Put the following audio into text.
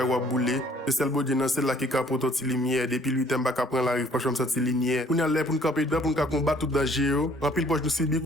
kay wap boule. Se sel bodje nan sel la ki ka poto ti lumière. Depuis 8 ans baka pran la rive, pas chom sorti lignère. Pou n'y a lè pou n'kampe dan, pou n'ka combat tout danger yo. En pile poche nou sibi.